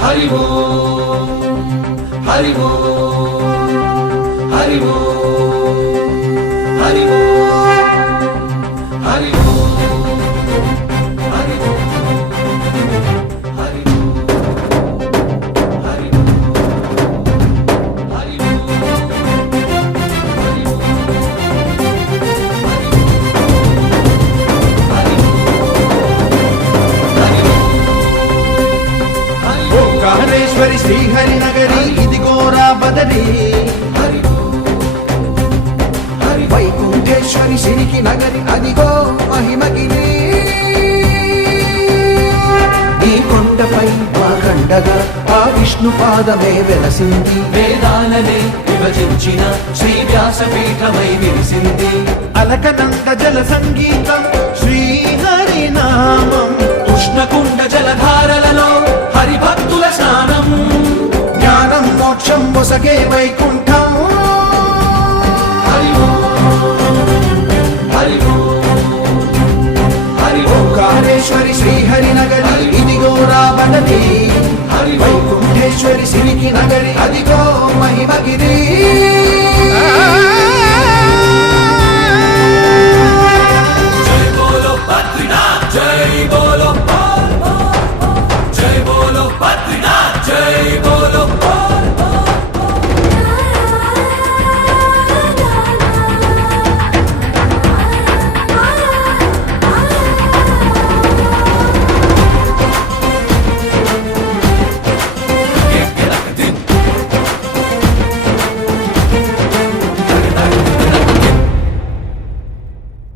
హరి ఓం హరి ఓం హరి ఓం హరి ఓం హరి ఓం హరి ఓం హరి ఓంకారేశ్వరి శ్రీహరి నగరి ఇదిగోరా బదరి వైకుంఠేశ్వరి సిరికి నగరి అదిగో మహిమగిరి ఈ కొండపై మా కండగా ఆ విష్ణు పాదమే వెలసింది వేదాలనే విభజించిన శ్రీ వ్యాసపీఠమై విరిసింది అలకనంద జల సంగీతం శ్రీహరి నామం ఉష్ణకుండ జలధారలలో హరిభక్తుల స్నానం జ్ఞానం మోక్షం మొసగే వైకుంఠం హరి ఓం హరి ఓం హరి ఓం ఓంకారేశ్వరి శ్రీహరి నగరి ఇదిగోరా బదరి హరి ఓం వైకుంఠేశ్వరి సిరికి నగరి అదిగో మహిమగిరి జై బోలో బద్రీనాథ్ జై బోలో జై బోలో బద్రీనాథ్ జై బోలో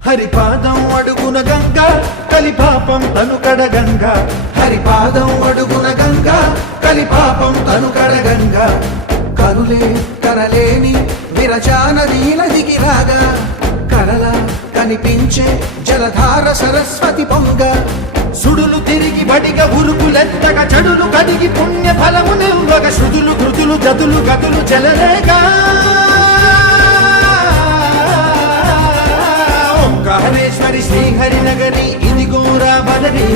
హరిపాదం అడుగున గంగా కలిపాపం తను కడగంగా హరిపాదం అడుగున గంగా కలిపాపం తను కడగంగా కనులే కనలేని విరచానది నదికి రాగా కలలా కనిపించే జలధార సరస్వతి పొంగ సుడులు తిరిగి బడిగా ఉరుకులెత్తగా చెడులు కడిగి పుణ్య ఫలము నిల్వగ శృతులు కృతులు జతులు గతులు చెలరేగా ఓంకారేశ్వరి శ్రీహరి నగరి ఇదిగోరా బదరి